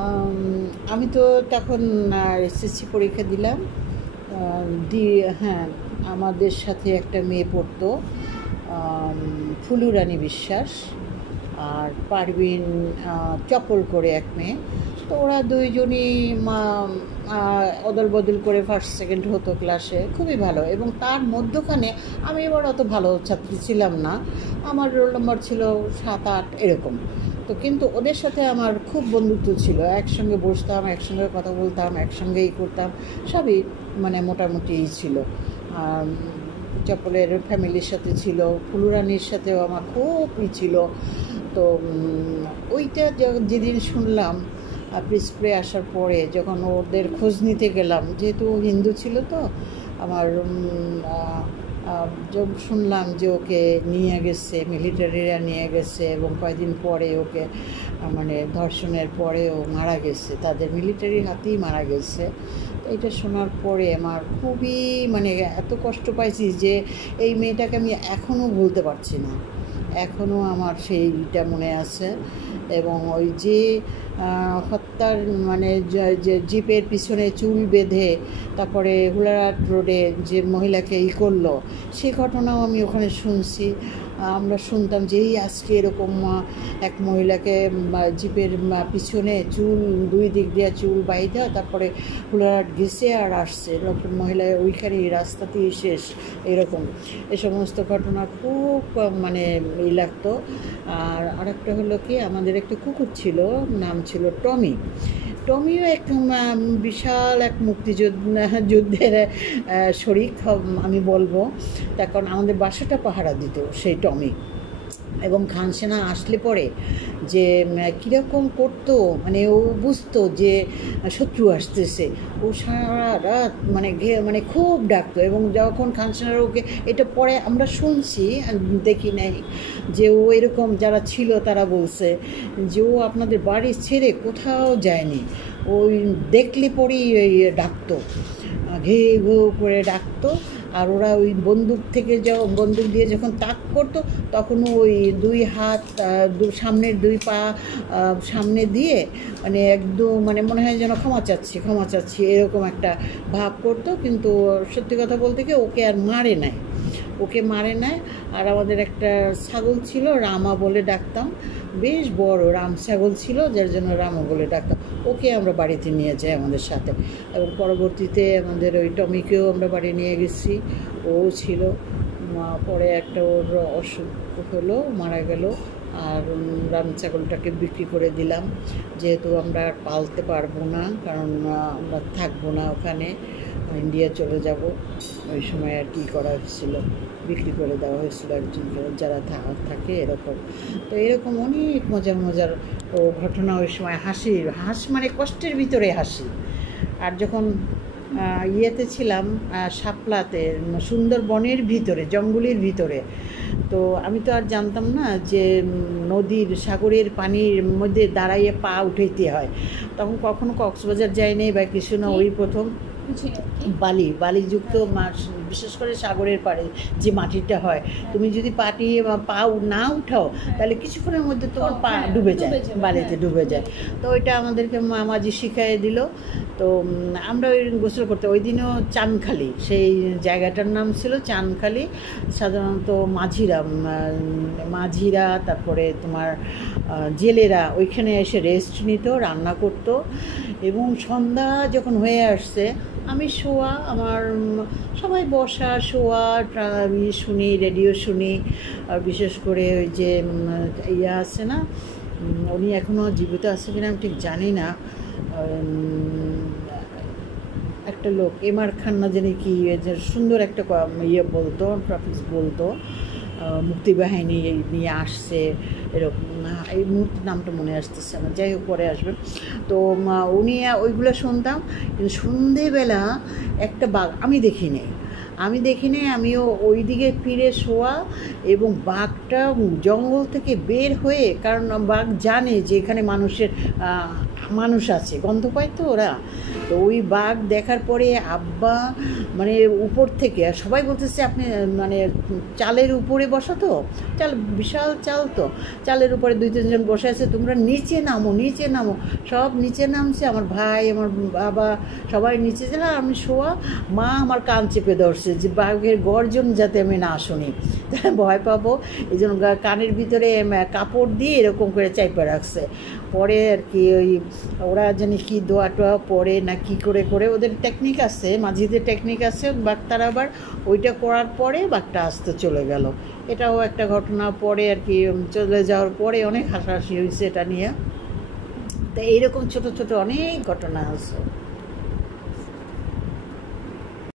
আম, আমি তো তখন এসএসসি পরীক্ষা দিলাম। হ্যাঁ, আমাদের সাথে একটা মেয়ে পড়তো, আম, ফুলু রানী বিশ্বাস আর পারভিন চপল করে এক মেয়ে। তো ওরা দুইজনই অদল বদল করে ফার্স্ট সেকেন্ড হতো ক্লাসে, খুবই ভালো। এবং তার মধ্যখানে আমি এবার অত ভালো ছাত্রী ছিলাম না, আমার রোল নম্বর ছিল 7-8 এরকম। তো কিন্তু ওদের সাথে আমার খুব বন্ধুত্ব ছিল, একসঙ্গে বসতাম, একসঙ্গে কথা বলতাম, একসঙ্গেই করতাম, সবই মানে মোটামুটি ছিল। আর চপলের ফ্যামিলির সাথে ছিল, ফুলুরানির সাথেও আমার খুবই ছিল। তো ওইটা যেদিন শুনলাম প্রিস্কুলে আসার পরে, যখন ওদের খোঁজ নিতে গেলাম, যেহেতু হিন্দু ছিল তো আমার, যখন শুনলাম যে ওকে নিয়ে গেছে, মিলিটারিরা নিয়ে গেছে, এবং কয়েকদিন পরে ওকে মানে ধর্ষণের পরেও মারা গেছে, তাদের মিলিটারির হাতেই মারা গেছে। এটা শোনার পরে আমার খুবই মানে এত কষ্ট পাইছি যে এই মেয়েটাকে আমি এখনও ভুলতে পারছি না, এখনও আমার সেইটা মনে আছে। এবং ওই যে হত্যার মানে যে জিপের পিছনে চুল বেঁধে তারপরে হুলারাট রোডে যে মহিলাকে করলো, সে ঘটনাও আমি ওখানে শুনছি। আমরা শুনতাম যে এই আজকে এরকম এক মহিলাকে জিপের পিছনে চুল দুই দিক দিয়ে চুল বাইধা তারপরে হুলারাট গেছে আর আসছে, মহিলা ওইখানেই রাস্তাতেই শেষ, এরকম এ সমস্ত ঘটনা খুব মানে লাগতো। আর আরেকটা হলো কি, আমাদের একটা কুকুর ছিল, নাম ছিল টমি। টমিও এক বিশাল এক যুদ্ধের শরিক আমি বলবো, তার কারণ আমাদের বাসাটা পাহারা দিত সেই টমি। এবং খানসেনা আসলে পরে যে কীরকম করতো, মানে ও বুঝতো যে শত্রু আসতেছে, ও সারা রাত মানে খুব ডাকতো। এবং যখন খানসেনার ওকে, এটা পরে আমরা শুনছি, দেখি নাই, যে ও এরকম যারা ছিল তারা বলছে যে ও আপনাদের বাড়ি ছেড়ে কোথাও যায়নি, ওই দেখলে পরেই ওই ডাকতো, ঘে ঘো করে ডাকতো। আর ওরা ওই বন্দুক দিয়ে যখন তাক করতো, তখনও ওই দুই হাত সামনের দুই পা সামনে দিয়ে মানে একদম মানে মনে হয় যেন ক্ষমা চাচ্ছি এরকম একটা ভাব করতো। কিন্তু সত্যি কথা বলতে কি, ওকে মারে নাই। আর আমাদের একটা ছাগল ছিল, রামা বলে ডাকতাম, বেশ বড় রাম ছাগল ছিল, যার জন্য রামা বলে ডাকতাম। ওকে আমরা বাড়িতে নিয়ে যাই আমাদের সাথে, এবং পরবর্তীতে আমাদের ওই টমিকেও আমরা বাড়ি নিয়ে গেছি, ও ছিল। পরে একটা ওর অসুখ হলো, মারা গেল। আর রাম ছাগলটাকে বিক্রি করে দিলাম, যেহেতু আমরা আর পালতে পারবো না, কারণ আমরা থাকবো না ওখানে, ইন্ডিয়া চলে যাব। ওই সময় আর কি করা হয়েছিল, বিক্রি করে দেওয়া হয়েছিল একজন যারা থাকে এরকম। তো এরকম অনেক মজার ঘটনা ওই সময়, মানে কষ্টের ভিতরে হাসি। আর যখন ইয়েতে ছিলাম শাপলাতে, সুন্দরবনের ভিতরে, জঙ্গলের ভিতরে, তো আমি তো আর জানতাম না যে সাগরের পানির মধ্যে দাঁড়াইয়ে পা উঠাইতে হয়। তখন কখনো কক্সবাজার যায়নি বা কিছু না, ওই প্রথম বালিযুক্ত মাছ, বিশেষ করে সাগরের পাড়ে যে মাটিটা হয়, তুমি যদি পা না উঠাও তাহলে কিছুক্ষণের মধ্যে তোমার পা ডুবে যায়, বালিতে ডুবে যায়। তো ওইটা আমাদেরকে মাঝি শিখিয়ে দিল। তো আমরা ওই গোসল করতে, ওই দিনও চানখালি, সেই জায়গাটার নাম ছিল চানখালি। সাধারণত মাঝিরা তারপরে তোমার জেলেরা ওইখানে এসে রেস্ট নিত, রান্না করত। এবং সন্ধ্যা যখন হয়ে আসছে, আমি আমার সবাই বসা শোয়া শুনি, রেডিও শুনি। আর বিশেষ করে ওই যে ইয়া আছে না, উনি এখনও জীবিত আছে কিনা আমি ঠিক জানি না, একটা লোক এমআর খান না জানি কি, সুন্দর একটা ইয়ে বলতো, টপিক্স বলতো, মুক্তিবাহিনী নিয়ে আসছে এরকম, এই মুহূর্তে নামটা মনে আসতেছে না, যাই হোক পরে আসবেন। তো উনি ওইগুলো শুনতাম। কিন্তু সন্ধেবেলা একটা বাঘ আমি দেখিনি, আমিও ওই দিকে ফিরে শোয়া, এবং বাঘটা জঙ্গল থেকে বের হয়ে, কারণ বাঘ জানে যে এখানে মানুষের মানুষ আছে, গন্ধ পায় তো ওরা। তো ওই বাঘ দেখার পরে আব্বা মানে উপর থেকে সবাই বলতেছে আপনি মানে চালের উপরে বসা তো, চাল বিশাল চাল তো, চালের উপরে 2-3 জন বসে আছে, তোমরা নিচে নামো নিচে নামো। সব নিচে নামছে, আমার ভাই আমার বাবা সবাই নিচে ছিল, আর আমি শোয়া। মা আমার কান চেপে ধরছে যে বাঘের গর্জন যাতে আমি না শুনি, ভয় পাবো, এই জন্য কানের ভিতরে কাপড় দিয়ে এরকম করে চাইপে রাখছে। পরে আর কি ওই ওরা জানি কি দোয়া টোয়া পরে না কি করে করে ওদের টেকনিক আছে, মাঝিদের টেকনিক আছে, বাঘটার আবার ওইটা করার পরে বাঘটা আসতে চলে গেল। এটাও একটা ঘটনা। পরে আর কি চলে যাওয়ার পরে অনেক হাসাহাসি হয়েছে এটা নিয়ে। তো এইরকম ছোট ছোট অনেক ঘটনা আছে।